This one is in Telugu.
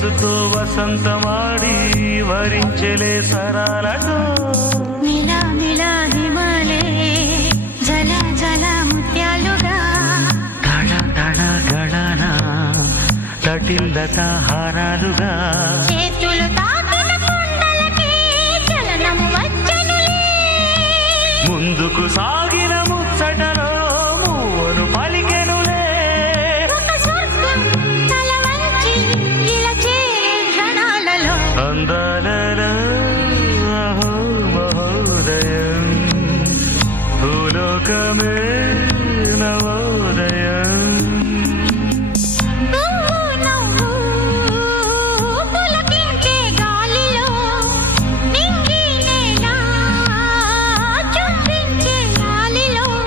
వయస్సుతో వసంతమాడి వరించెలే సరాలతో మిలా మిలా హిమాలే జల జల ముత్యాలుగా దళ దళ గళన తటిల్లత హారాలుగా చేతులు తాకిన కుండలకి చలనం వచ్చనులే ముందుకు సాగిన ముచ్చటలో మూవను పలికెనులే ఒక స్వర్గం తల వంచి ఇలా చేరే క్షణాలలో అందాలలో అహో మహోదయం భూలోకమే నవోదయం